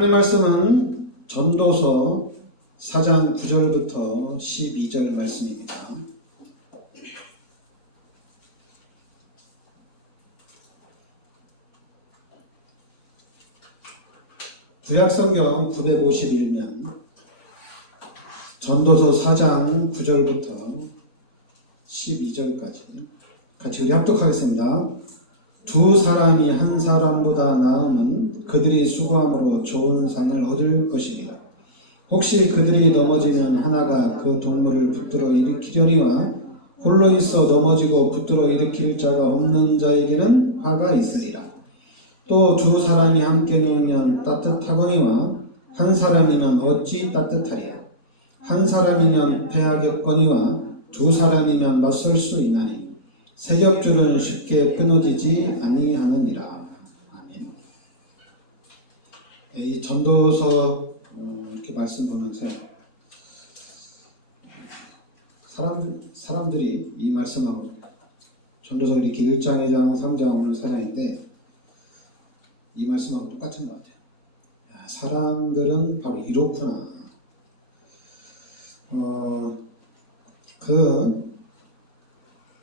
하나님 말씀은 전도서 4장 9절부터 12절 말씀입니다. 구약성경 951면 전도서 4장 9절부터 12절까지 같이 우리 합독하겠습니다. 두 사람이 한 사람보다 나음은 그들이 수고함으로 좋은 상을 얻을 것이니라. 혹시 그들이 넘어지면 하나가 그 동물을 붙들어 일으키려니와 홀로 있어 넘어지고 붙들어 일으킬 자가 없는 자에게는 화가 있으리라. 또 두 사람이 함께 누우면 따뜻하거니와 한 사람이면 어찌 따뜻하리야. 한 사람이면 패하겠거니와 두 사람이면 맞설 수 있나니 세 겹줄은 쉽게 끊어지지 아니하느니라. 아멘. 이 전도서 이렇게 말씀 보면서 사람들이 이 말씀하고 전도서 이렇게 1장, 2장, 3장, 오늘 4장인데 이 말씀하고 똑같은 것 같아요. 야, 사람들은 바로 이렇구나.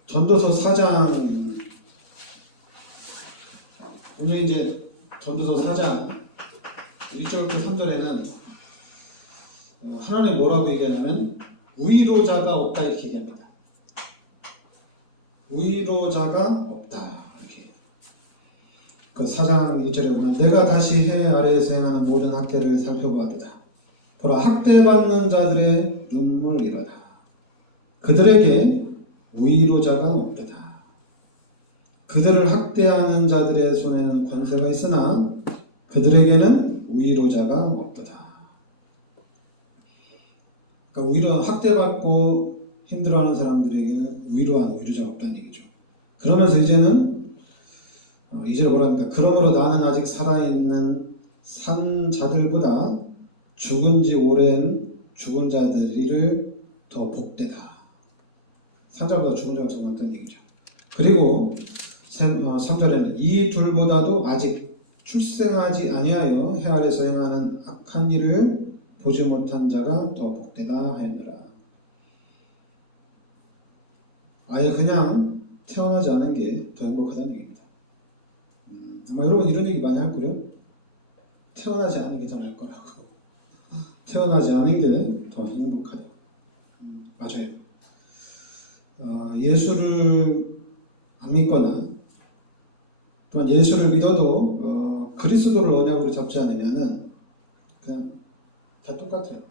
전도서 4장, 오늘 이제 전도서 4장 1절부터 3절에는 하나님 뭐라고 얘기하냐면 위로자가 없다 이렇게 얘기합니다. 위로자가 없다 이렇게. 그 4장 1절에 보면 내가 다시 해 아래에서 행하는 모든 학대를 살펴보았다. 보라 학대받는 자들의 눈물이로다. 그들에게 위로자가 없다. 그들을 학대하는 자들의 손에는 권세가 있으나 그들에게는 위로자가 없다. 그러니까 위로 학대받고 힘들어하는 사람들에게는 위로자가 없다는 얘기죠. 그러면서 이제는 이제는 뭐랍니까? 그러므로 나는 아직 살아있는 산 자들보다 죽은 지 오랜 죽은 자들을 더 복되다. 산자보다 죽은 자가 더 많다는 얘기죠. 그리고 3절에는 이 둘보다도 아직 출생하지 아니하여 해 아래서 행하는 악한 일을 보지 못한 자가 더 복되다 하였느라. 아예 그냥 태어나지 않은 게 더 행복하다는 얘기입니다. 아마 여러분 이런 얘기 많이 할 거예요. 태어나지 않은 게 더 나을 거라고. 태어나지 않은 게 더 행복하다. 맞아요. 예수를 안 믿거나 또한 예수를 믿어도 그리스도를 언약으로 잡지 않으면은 그냥 다 똑같아요.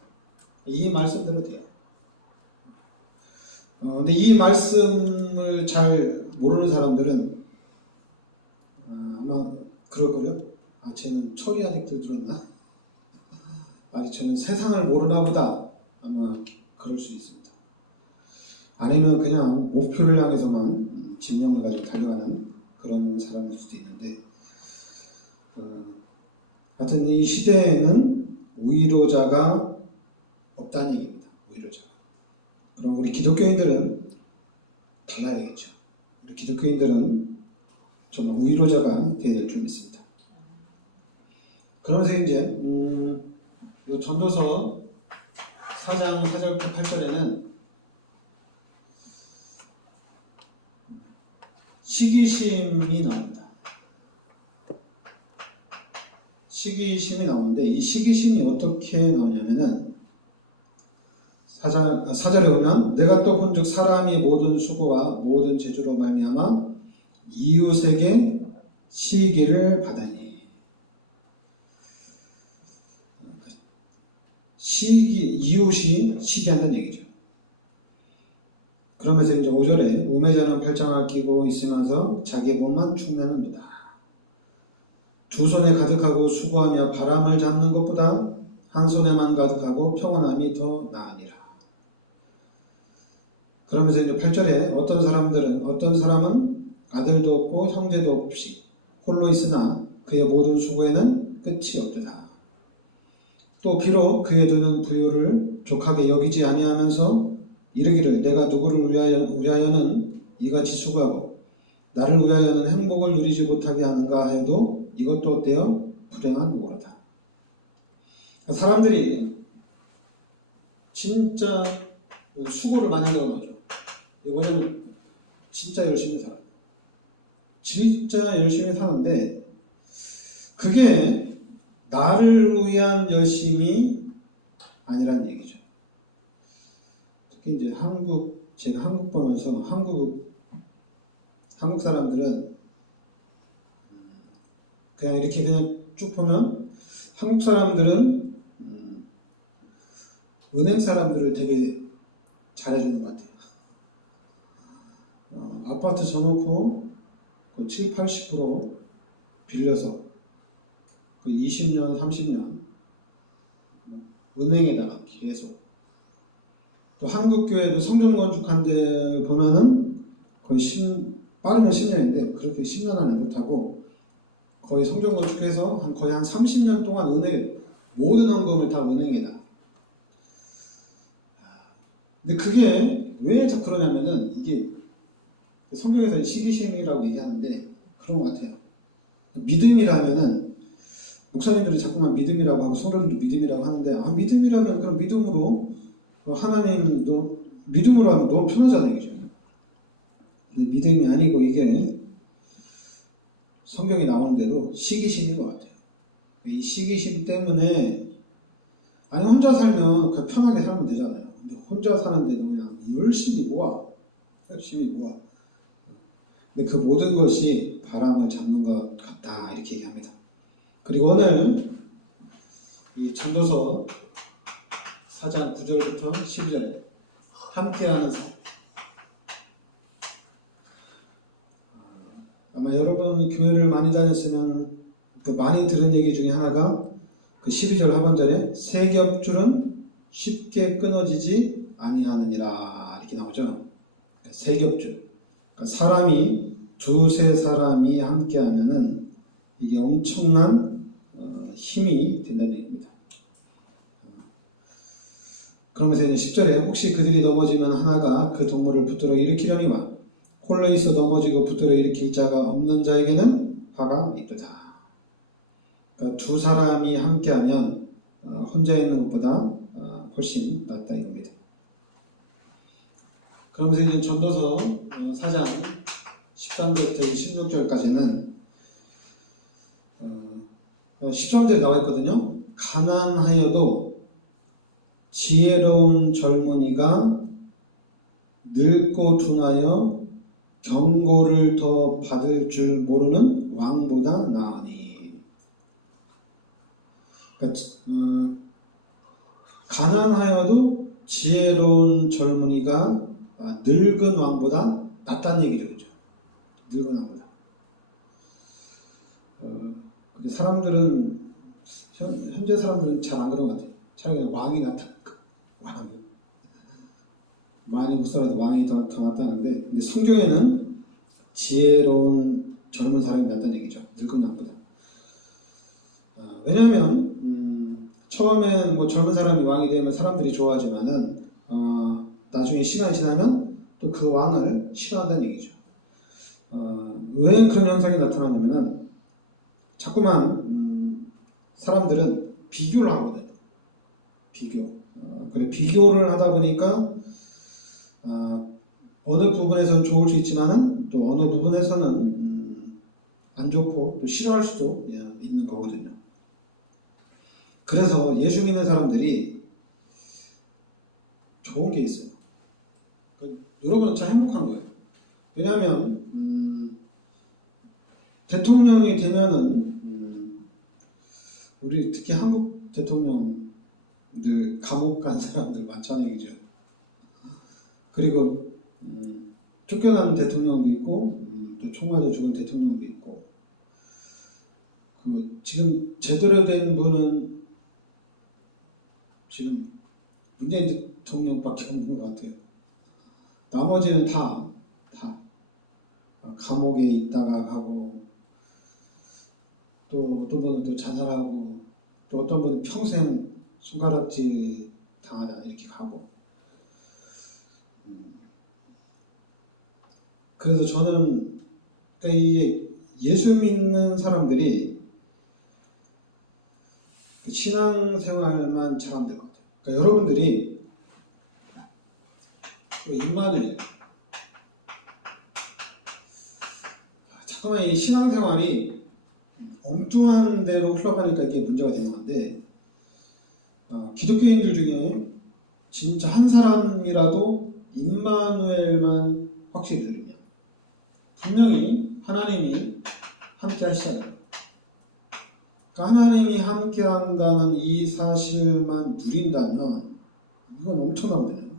이 말씀대로 돼요. 근데 이 말씀을 잘 모르는 사람들은 아마 그럴 거예요. 아, 쟤는 철이 아직 들었나? 아직 쟤는 세상을 모르나 보다. 아마 그럴 수 있습니다. 아니면 그냥 목표를 향해서만 집념을 가지고 달려가는 그런 사람일 수도 있는데 하여튼 이 시대에는 위로자가 없다는 얘기입니다. 위로자가. 그럼 우리 기독교인들은 달라야겠죠. 우리 기독교인들은 정말 위로자가 되어야 될 줄 믿습니다. 그러면서 이제 이 전도서 4장 4절부터 8절에는 시기심이 나옵니다. 시기심이 나오는데 이 시기심이 어떻게 나오냐면은 4절에 보면 내가 또 본즉 사람이 모든 수고와 모든 재주로 말미암아 이웃에게 시기를 받으니. 이웃이 시기한다는 얘기죠. 그러면서 이제 5절에 우매자는 팔짱을 끼고 있으면서 자기 몸만 축내는도다. 두 손에 가득하고 수고하며 바람을 잡는 것보다 한 손에만 가득하고 평온함이 더 나으니라. 그러면서 이제 8절에 어떤 사람은 아들도 없고 형제도 없이 홀로 있으나 그의 모든 수고에는 끝이 없도다. 또 비록 그의 눈은 부유를 족하게 여기지 아니하면서 이르기를 내가 누구를 위하여는 이같이 수고하고 나를 위하여는 행복을 누리지 못하게 하는가 해도 이것도 어때요? 불행한 무고로다. 사람들이 진짜 수고를 많이 하는 거죠. 왜냐면 진짜 열심히 살아요. 진짜 열심히 사는데 그게 나를 위한 열심이 아니란 얘기죠. 특히 이제 제가 한국 보면서 한국 사람들은 그냥 이렇게 그냥 쭉 보면 한국 사람들은 은행 사람들을 되게 잘해주는 것 같아요. 아파트 져놓고 7, 80% 빌려서 20년, 30년 은행에다가 계속 또 한국 교회도 성전 건축한 데 보면은 거의 빠르면 10년인데 그렇게 10년 안에 못하고 거의 성전 건축해서 거의 한 30년 동안 모든 헌금을 다 은행에다. 근데 그게 왜 그러냐면은 이게 성경에서 시기심이라고 얘기하는데 그런 것 같아요. 믿음이라면은 목사님들이 자꾸만 믿음이라고 하고 성도들도 믿음이라고 하는데 믿음이라면 그럼 믿음으로 하나님도 믿음으로 하면 너무 편하잖아요. 그죠? 근데 믿음이 아니고 이게 성경에 나오는 대로 시기심인 것 같아요. 이 시기심 때문에 혼자 살면 그냥 편하게 살면 되잖아요. 근데 혼자 사는데도 그냥 열심히 모아. 근데 그 모든 것이 바람을 잡는 것 같다 이렇게 얘기합니다. 그리고 오늘 이 전도서 4장 9절부터 12절에 함께하는 삶. 아마 여러분 교회를 많이 다녔으면 많이 들은 얘기 중에 하나가 그 12절 하반절에 세 겹줄은 쉽게 끊어지지 아니하느니라 이렇게 나오죠. 세 겹줄. 사람이 두세 사람이 함께하면은 이게 엄청난 힘이 된다는 얘기입니다. 그러면서 이제 10절에 혹시 그들이 넘어지면 하나가 그 동물을 붙들어 일으키려니와 홀로 있어 넘어지고 붙들어 일으킬 자가 없는 자에게는 화가 있도다. 그러니까 두 사람이 함께하면 혼자 있는 것보다 훨씬 낫다 이겁니다. 그러면서 이제 전도서 4장 13절부터 16절까지는 13절에 나와 있거든요. 가난하여도 지혜로운 젊은이가 늙고 둔하여 경고를 더 받을 줄 모르는 왕보다 나으니. 그러니까, 가난하여도 지혜로운 젊은이가 늙은 왕보다 낫다는 얘기죠. 그죠? 늙은 왕보다. 근데 사람들은 현재 사람들은 잘 안 그런 것 같아요. 차라리 그냥 왕이 낫다. 왕이. 많이 못 살아도 왕이 더 낫다는데, 근데 성경에는 지혜로운 젊은 사람이 낫다는 얘기죠. 늙은 왕보다. 왜냐하면 처음엔 뭐 젊은 사람이 왕이 되면 사람들이 좋아하지만은 나중에 시간이 지나면 또 그 왕을 싫어한다는 얘기죠. 왜 그런 현상이 나타나냐면은 자꾸만 사람들은 비교를 하거든요. 그래 비교를 하다 보니까 어느 부분에서는 좋을 수 있지만은 또 어느 부분에서는 안 좋고 또 싫어할 수도 있는 거거든요. 그래서 예수 믿는 사람들이 좋은 게 있어요. 여러분은 참 행복한 거예요. 왜냐하면 대통령이 되면은 우리 특히 한국 대통령들 감옥 간 사람들 많잖아요, 그죠? 그리고 쫓겨난 대통령도 있고 또 총 맞아 죽은 대통령도 있고 지금 제대로 된 분은 지금 문재인 대통령밖에 없는 것 같아요. 나머지는 다 감옥에 있다가 가고 또 어떤 분은 또 자살하고 또 어떤 분은 평생 손가락질 당하다 이렇게 가고. 그래서 저는 그러니까 이게 예수 믿는 사람들이 그 신앙생활만 잘하면 될 것 같아요. 그러니까 여러분들이 임마누엘 잠깐만 이 신앙생활이 엉뚱한 대로 흘러가니까 이게 문제가 되는 건데 기독교인들 중에 진짜 한 사람이라도 임마누엘만 확실히 들으면 분명히 하나님이 함께 하시잖아요. 그러니까 하나님이 함께 한다는 이 사실만 누린다면 이건 엄청난 거예요.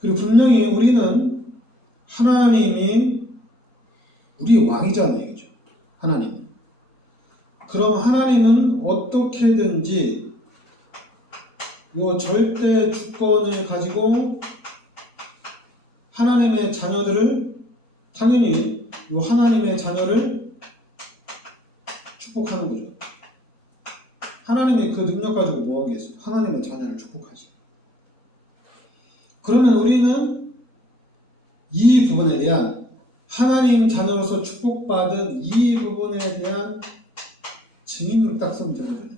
그리고 분명히 우리는 하나님이 우리 왕이잖아요. 그죠? 하나님. 그럼 하나님은 어떻게든지 이 절대 주권을 가지고 하나님의 자녀들을 당연히 이 하나님의 자녀를 축복하는 거죠. 하나님이 그 능력 가지고 뭐 하겠어요? 하나님의 자녀를 축복하지. 그러면 우리는 이 부분에 대한 하나님 자녀로서 축복받은 이 부분에 대한 증인을 딱 쓰면 되거든요.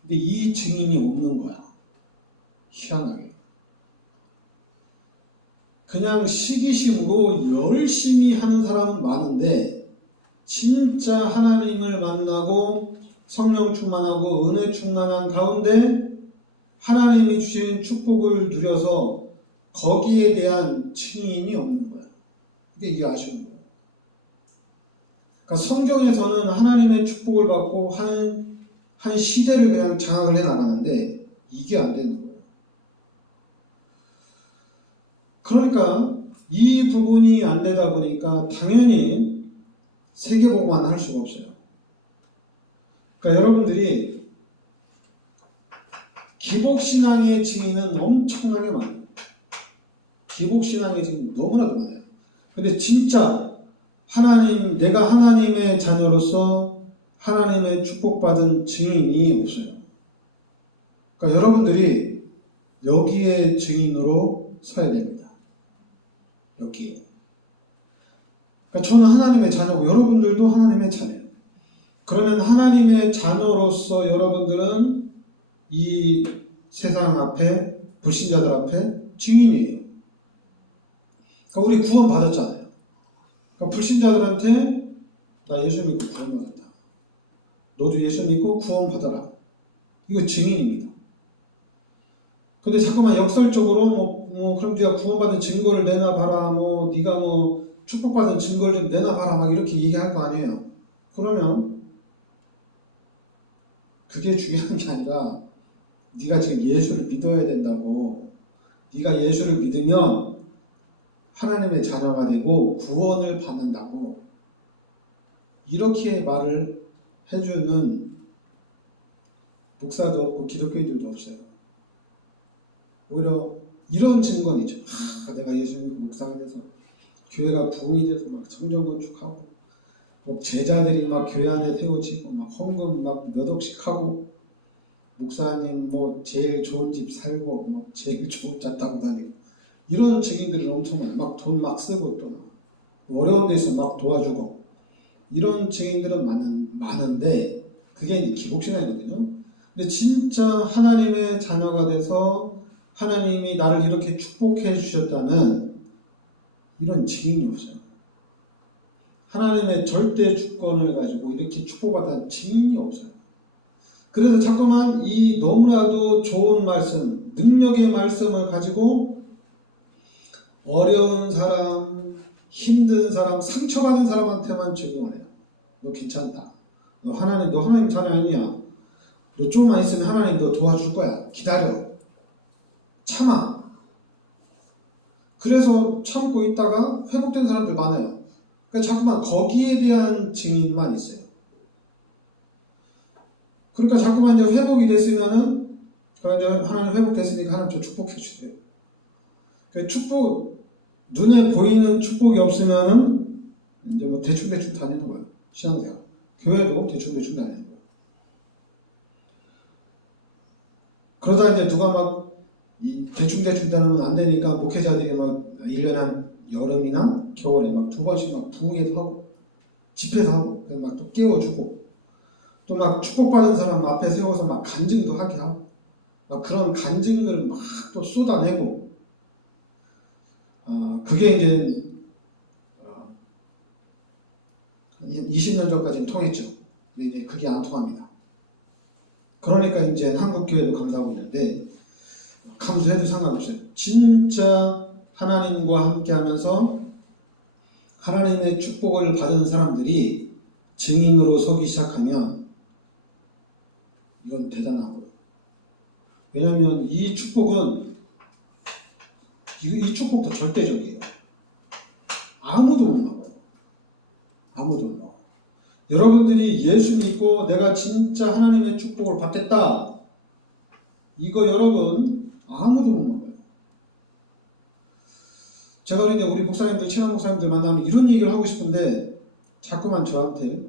근데 이 증인이 없는 거야. 희한하게. 그냥 시기심으로 열심히 하는 사람은 많은데 진짜 하나님을 만나고 성령 충만하고 은혜 충만한 가운데 하나님이 주신 축복을 누려서 거기에 대한 증인이 없는 거야. 이게 아쉬운 거예요. 그러니까 성경에서는 하나님의 축복을 받고 한 시대를 그냥 장악을 해 나가는데 이게 안 되는 거예요. 그러니까 이 부분이 안 되다 보니까 당연히 세계복음만 할 수가 없어요. 그러니까 여러분들이 기복신앙의 증인은 엄청나게 많아요. 기복신앙의 증인 너무나도 많아요. 근데 진짜 내가 하나님의 자녀로서 하나님의 축복받은 증인이 없어요. 그러니까 여러분들이 여기에 증인으로 서야 됩니다. 여기에. 그러니까 저는 하나님의 자녀고 여러분들도 하나님의 자녀예요. 그러면 하나님의 자녀로서 여러분들은 이 세상 앞에 불신자들 앞에 증인이에요. 그러니까 우리 구원 받았잖아요. 그러니까 불신자들한테 나 예수 믿고 구원 받았다. 너도 예수 믿고 구원 받아라. 이거 증인입니다. 근데 자꾸만 역설적으로 그럼 네가 구원받은 증거를 내놔봐라. 네가 축복받은 증거를 좀 내놔봐라. 막 이렇게 얘기할 거 아니에요. 그러면 그게 중요한 게 아니라 네가 지금 예수를 믿어야 된다고. 네가 예수를 믿으면 하나님의 자녀가 되고 구원을 받는다고. 이렇게 말을 해주는 목사도 없고 기독교인들도 없어요. 오히려 이런 증거는 있죠. 내가 예수 믿고 목사가 돼서 교회가 부흥이 돼서 막 성전 건축하고 제자들이 막 교회 안에 세워지고 막 헌금 막 몇 억씩 하고 목사님 제일 좋은 집 살고 제일 좋은 차 타고 다니고 이런 증인들은 엄청 많아요. 막 돈 막 쓰고 또 어려운 데서 막 도와주고 이런 증인들은 많은데 그게 이제 기복신앙이거든요. 근데 진짜 하나님의 자녀가 돼서 하나님이 나를 이렇게 축복해 주셨다는 이런 증인이 없어요. 하나님의 절대 주권을 가지고 이렇게 축복받은 증인이 없어요. 그래서 자꾸만 이 너무나도 좋은 말씀, 능력의 말씀을 가지고 어려운 사람, 힘든 사람, 상처받은 사람한테만 적용을 해요. 너 괜찮다. 너 하나님 자녀 아니야. 너 좀만 있으면 하나님 너 도와줄 거야. 기다려. 참아. 그래서 참고 있다가 회복된 사람들 많아요. 그러니까 자꾸만 거기에 대한 증인만 있어요. 그러니까 자꾸만 이제 회복이 됐으면은, 그러니까 하나님 회복됐으니까 하나님 저 축복해 주세요. 그러니까 눈에 보이는 축복이 없으면은 이제 대충대충 다니는 거예요. 신앙생활. 교회도 대충대충 다니는 거예요. 그러다 이제 누가 대충대충 다니면 안 되니까 목회자들이 1년에 한 여름이나 겨울에 2번씩 부흥회도 하고 집회도 하고 또 깨워주고 또 막 축복받은 사람 앞에 세워서 막 간증도 하게 하고 막 그런 간증들을 막 또 쏟아내고 그게 이제 20년 전까지는 통했죠. 근데 이제 그게 안 통합니다. 그러니까 이제 한국교회도 감사하고 있는데 감사해도 상관없어요. 진짜 하나님과 함께 하면서 하나님의 축복을 받은 사람들이 증인으로 서기 시작하면 이건 대단하고요. 왜냐하면 이 축복은 이 축복도 절대적이에요. 아무도 못 막아요. 아무도 못 막아요. 여러분들이 예수 믿고 내가 진짜 하나님의 축복을 받겠다. 이거 여러분 아무도 못 막아요. 제가 이제 우리 목사님들, 친한 목사님들 만나면 이런 얘기를 하고 싶은데 자꾸만 저한테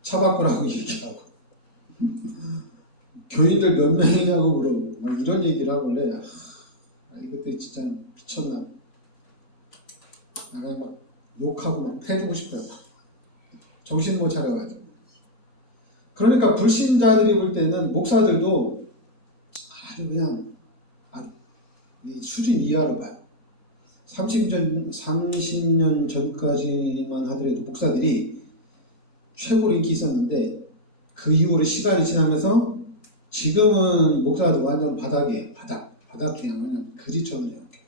차 바꾸라고 얘기하고 교인들 몇 명이냐고 그러고 막 이런 얘기를 하길래 이것들 진짜 미쳤나. 그냥 막 욕하고 막 패주고 싶어요. 정신 못 차려가지고. 그러니까 불신자들이 볼 때는 목사들도 아주 그냥 수준 이하로 봐요. 30년 전까지만 하더라도 목사들이 최고로 인기 있었는데 그 이후로 시간이 지나면서 지금은 목사도 완전 바닥이에요. 바닥 그냥 그지처럼 이렇게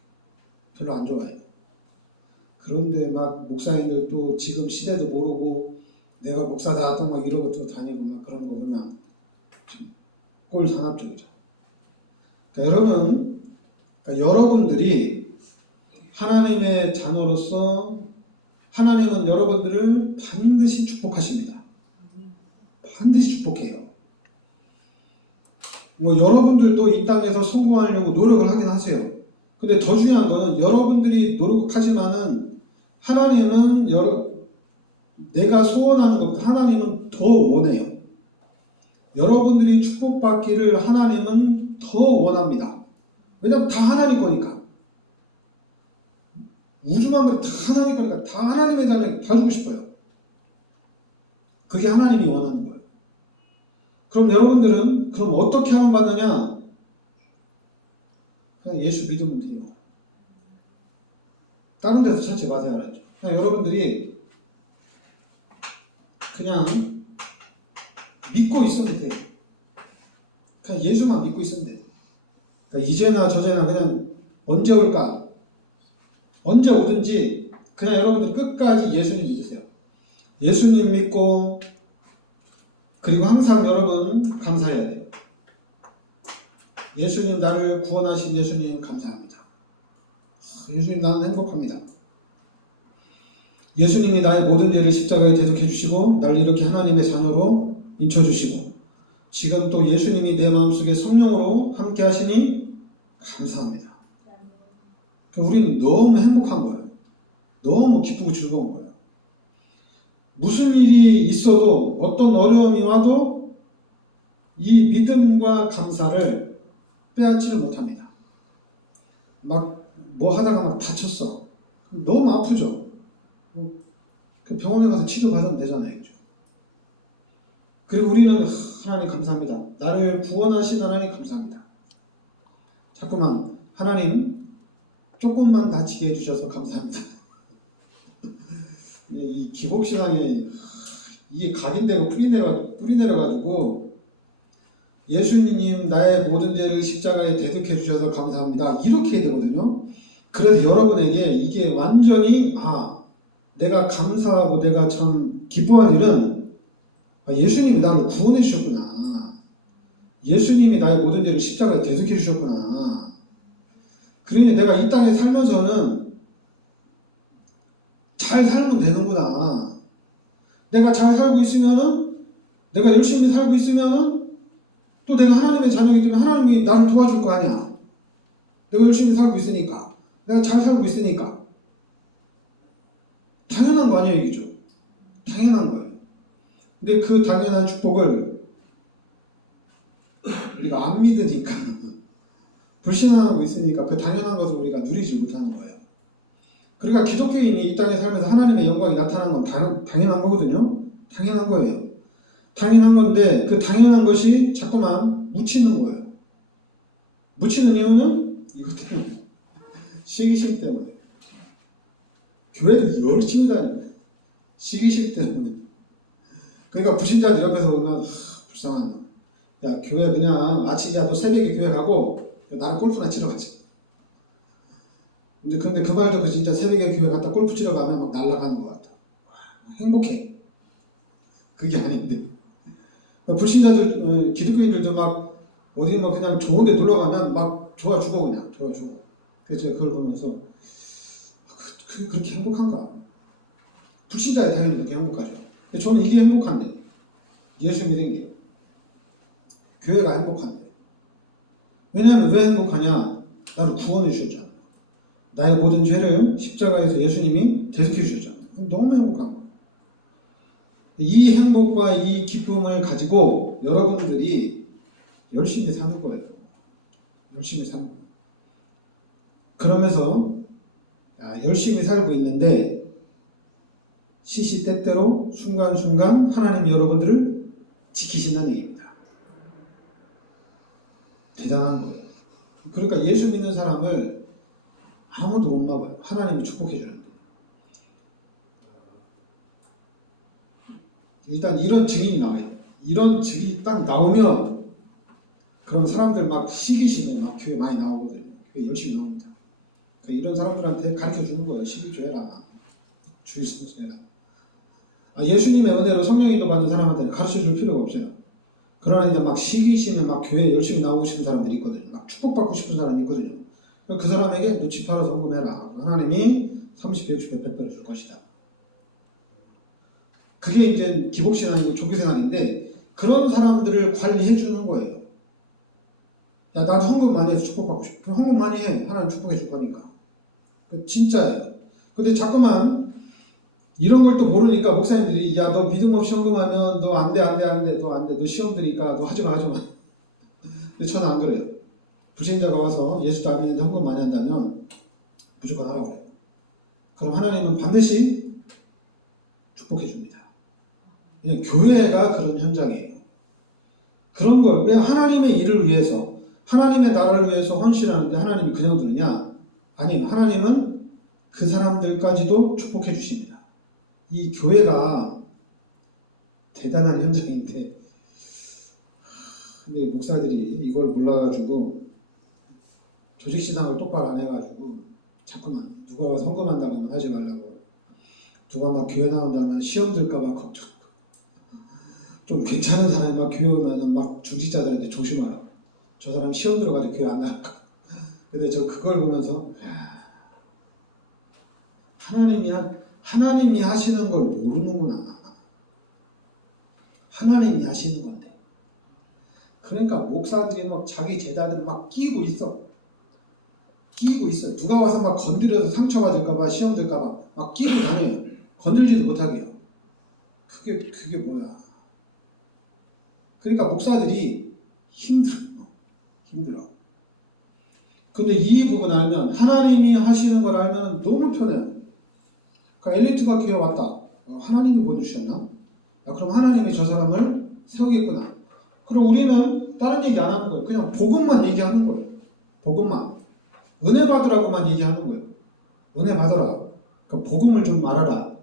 별로 안 좋아해요. 그런데 막 목사님들도 지금 시대도 모르고 내가 목사다 또 막 이러고 또 다니고 막 그런 거 보면 좀 꼴 산업적이죠. 그러니까 여러분들이 하나님의 자녀로서 하나님은 여러분들을 반드시 축복하십니다. 반드시 축복해요. 뭐 여러분들도 이 땅에서 성공하려고 노력을 하긴 하세요. 근데 더 중요한 거는 여러분들이 노력하지만은 하나님은 내가 소원하는 것보다 하나님은 더 원해요. 여러분들이 축복받기를 하나님은 더 원합니다. 왜냐하면 다 하나님 거니까. 우주 만물이 다 하나님 거니까 다 하나님의 자녀에게 다 주고 싶어요. 그게 하나님이 원하는 거예요. 그럼 여러분들은 그럼 어떻게 하면 받느냐? 그냥 예수 믿으면 돼요. 다른 데서 찾지 마세요. 알았죠? 그냥 여러분들이 그냥 믿고 있으면 돼요. 그냥 예수만 믿고 있으면 돼요. 그러니까 이제나 저제나 그냥 언제 올까? 언제 오든지 그냥 여러분들 끝까지 예수님 믿으세요. 예수님 믿고 그리고 항상 여러분 감사해야 돼요. 예수님 나를 구원하신 예수님 감사합니다. 예수님 나는 행복합니다. 예수님이 나의 모든 죄를 십자가에 대속해 주시고 나를 이렇게 하나님의 자녀로 인쳐주시고 지금 또 예수님이 내 마음속에 성령으로 함께 하시니 감사합니다. 우리는 너무 행복한 거예요. 너무 기쁘고 즐거운 거예요. 무슨 일이 있어도 어떤 어려움이 와도 이 믿음과 감사를 빼앗지를 못합니다. 막 뭐 하다가 막 다쳤어. 너무 아프죠. 그 병원에 가서 치료받으면 되잖아요. 그죠? 그리고 우리는 하나님 감사합니다. 나를 구원하신 하나님 감사합니다. 자꾸만 하나님 조금만 다치게 해주셔서 감사합니다. 이 기복신앙에 이게 각인되고 뿌리 내려가지고 예수님 나의 모든 죄를 십자가에 대속해 주셔서 감사합니다. 이렇게 해야 되거든요. 그래서 여러분에게 이게 완전히 내가 감사하고 내가 참 기뻐할 일은 예수님이 나를 구원해 주셨구나. 예수님이 나의 모든 죄를 십자가에 대속해 주셨구나. 그러니 내가 이 땅에 살면서는 잘 살면 되는구나. 내가 잘 살고 있으면은, 내가 열심히 살고 있으면은, 또 내가 하나님의 자녀이기 때문에 하나님이 나를 도와줄 거 아니야. 내가 열심히 살고 있으니까. 내가 잘 살고 있으니까. 당연한 거 아니에요, 이죠? 당연한 거예요. 근데 그 당연한 축복을 우리가 안 믿으니까, 불신하고 있으니까 그 당연한 것을 우리가 누리지 못하는 거예요. 그러니까 기독교인이 이 땅에 살면서 하나님의 영광이 나타나는 건 당연한 거거든요. 당연한 거예요. 당연한 건데 그 당연한 것이 자꾸만 묻히는 거예요. 묻히는 이유는 이것 때문에. 시기심 때문에. 교회를 열심히 다니는 시기심 때문에. 그러니까 불신자들 옆에서 보면 불쌍하네. 야, 교회 그냥 아침에 너 새벽에 교회 가고 나랑 골프나 치러 가지. 근데 그 말도 그 진짜 새벽에 교회 갔다 골프 치러 가면 막 날아가는 것 같아. 행복해. 그게 아닌데. 불신자들, 기독교인들도 막 어디 뭐 그냥 좋은 데 놀러 가면 막 좋아 죽어 그냥. 좋아 죽어. 그래서 제가 그걸 보면서 그렇게 행복한가? 불신자에 당연히 그렇게 행복하죠. 근데 저는 이게 행복한데. 예수 믿은 게. 교회가 행복한데. 왜냐하면 왜 행복하냐? 나를 구원해 주셨잖아. 나의 모든 죄를 십자가에서 예수님이 대속해 주셨잖아. 너무 행복한 거야. 이 행복과 이 기쁨을 가지고 여러분들이 열심히 사는 거예요. 열심히 사는 거예요. 그러면서 열심히 살고 있는데 시시때때로 순간순간 하나님이 여러분들을 지키신다는 얘기입니다. 대단한 거예요. 그러니까 예수 믿는 사람을 아무도 못 막아요. 하나님이 축복해 주는데. 일단 이런 증인이 나와야 돼요. 이런 증인이 딱 나오면 그럼 사람들 막 시기심에 막 교회 많이 나오거든요. 교회 열심히 나옵니다. 그러니까 이런 사람들한테 가르쳐 주는 거예요. 시기교회라. 주의성수해라. 예수님의 은혜로 성령인도 받는 사람한테는 가르쳐 줄 필요가 없어요. 그러나 이제 막 시기심에 막 교회 열심히 나오고 싶은 사람들이 있거든요. 막 축복받고 싶은 사람이 있거든요. 그 사람에게 너 집 팔아서 헌금해라. 하나님이 30배, 60배, 100배를 줄 것이다. 그게 이제 기복신앙이고 종교생활인데 그런 사람들을 관리해 주는 거예요. 야, 나도 헌금 많이 해서 축복받고 싶어. 헌금 많이 해. 하나님 축복해 줄 거니까. 진짜예요. 근데 자꾸만 이런 걸 또 모르니까 목사님들이 야, 너 믿음 없이 헌금하면 너 안 돼, 안 돼, 안 돼, 너 안 돼. 너 시험 드니까 너 하지 마, 하지 마. 근데 저는 안 그래요. 불신자가 와서 예수도 안 믿는데 헌금 많이 한다면 무조건 하라고 해요. 그럼 하나님은 반드시 축복해 줍니다. 그냥 교회가 그런 현장이에요. 그런 걸 왜 하나님의 일을 위해서 하나님의 나라를 위해서 헌신하는데 하나님이 그냥 두느냐? 아니요. 하나님은 그 사람들까지도 축복해 주십니다. 이 교회가 대단한 현장인데 근데 목사들이 이걸 몰라가지고 조직신앙을 똑바로 안 해가지고 자꾸만 누가 와서 헌금한다고 하면 하지 말라고 누가 막 교회 나온다면 시험 들까봐 걱정 좀 괜찮은 사람이 막 교회 오면 막 중직자들한테 조심하라 저 사람 시험 들어가지고 교회 안 나갈까 근데 저 그걸 보면서 하나님이 하시는 걸 모르는구나 하나님이 하시는 건데 그러니까 목사들이 막 자기 제자들을 막 끼고 있어 누가 와서 막 건드려서 상처받을까봐 시험 들까봐 막 끼고 다녀요 건들지도 못하게요 그게 뭐야 그러니까 목사들이 힘들어 근데 이 부분 알면 하나님이 하시는 걸 알면 너무 편해요 그러니까 엘리트가 교회 왔다 하나님이 보여주셨나? 그럼 하나님이 저 사람을 세우겠구나 그럼 우리는 다른 얘기 안 하는 거예요 그냥 복음만 얘기하는 거예요 복음만 은혜 받으라고만 얘기하는 거예요 은혜 받아라 그러니까 복음을 좀 말하라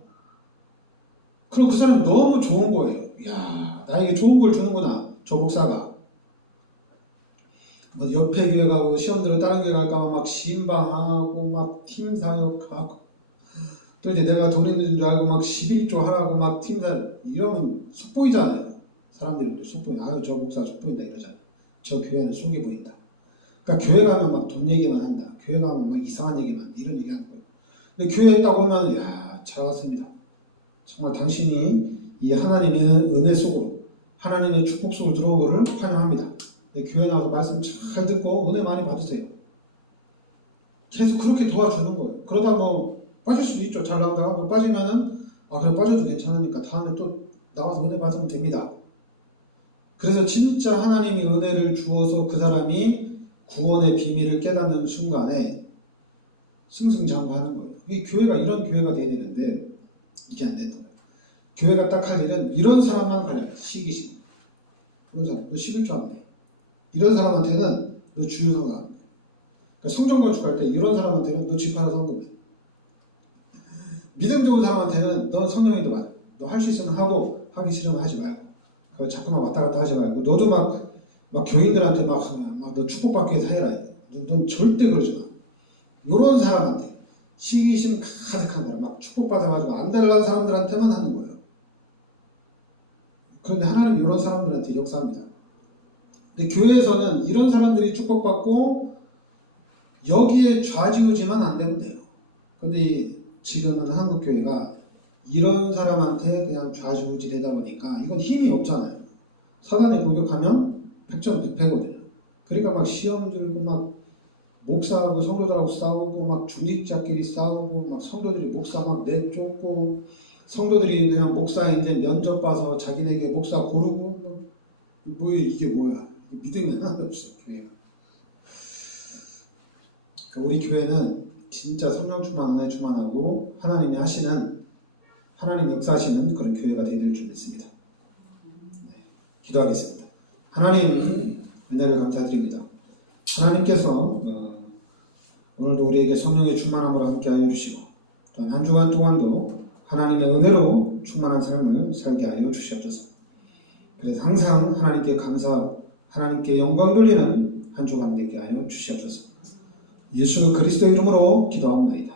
그럼 그 사람이 너무 좋은 거예요 이야 나에게 좋은 걸 주는구나 저 목사가 뭐 옆에 교회 가고 시험 들어 다른 교회 갈까 막 신방하고 막 팀사역하고 또 이제 내가 돈 있는 줄 알고 막 11조 하라고 막 팀사역 이러면 속보이잖아요 사람들이 또 속보인다 아유 저 목사 속보인다 이러잖아요 저 교회는 속이 보인다 그러니까 교회 가면 막 돈 얘기만 한다 교회 가면 막 이상한 얘기만 한다 이런 얘기 하는 거예요 근데 교회에 있다 보면 잘 왔습니다 정말 당신이 이 하나님의 은혜 속으로 하나님의 축복 속으로 들어온 것을 환영합니다 교회 나와서 말씀 잘 듣고 은혜 많이 받으세요 계속 그렇게 도와주는 거예요 그러다 뭐 빠질 수도 있죠 잘 나오다가 뭐 빠지면은 그래 빠져도 괜찮으니까 다음에 또 나와서 은혜 받으면 됩니다 그래서 진짜 하나님이 은혜를 주어서 그 사람이 구원의 비밀을 깨닫는 순간에 승승장구하는 거예요. 이 교회가 이런 교회가 돼야 되는데 이게 안 되는 거예요. 교회가 딱 할 일은 이런 사람만 관리해. 시기심. 그런 사람, 너 식을 줄 아네. 이런 사람한테는 너 주일 성가 안 돼. 그러니까 성전 건축할 때 이런 사람한테는 너 집 하나 성금해. 믿음 좋은 사람한테는 넌 성령님도 맞아. 너 할 수 있으면 하고 하기 싫으면 하지 말고. 그거 자꾸만 왔다 갔다 하지 말고. 너도 막 교인들한테 너 축복받기 위해서 해라. 넌 절대 그러지 마. 요런 사람한테 시기심 가득한 사람, 막 축복받아가지고 안 달라는 사람들한테만 하는 거예요. 그런데 하나님 이런 사람들한테 역사합니다. 근데 교회에서는 이런 사람들이 축복받고 여기에 좌지우지만 안 되면 돼요. 근데 지금은 한국교회가 이런 사람한테 그냥 좌지우지 되다 보니까 이건 힘이 없잖아요. 사단에 공격하면 백전백패거든요. 그러니까 막 시험 들고 막 목사하고 성도들하고 싸우고 막 중직자끼리 싸우고 막 성도들이 목사 막 내쫓고 성도들이 그냥 목사 이제 면접 봐서 자기네게 목사 고르고 뭐 이게 뭐야? 믿음이 하나도 없어 교회가. 우리 교회는 진짜 성령 충만, 은혜 충만하고 하나님이 하시는 하나님 역사하시는 그런 교회가 되어야 줄 믿습니다. 네, 기도하겠습니다. 하나님 은혜를 감사드립니다. 하나님께서 오늘도 우리에게 성령의 충만함으로 함께하여 주시고 또한 한 주간 동안도 하나님의 은혜로 충만한 삶을 살게 하여 주시옵소서. 그래서 항상 하나님께 감사하고 하나님께 영광 돌리는 한 주간 되게 하여 주시옵소서. 예수 그리스도 이름으로 기도합니다.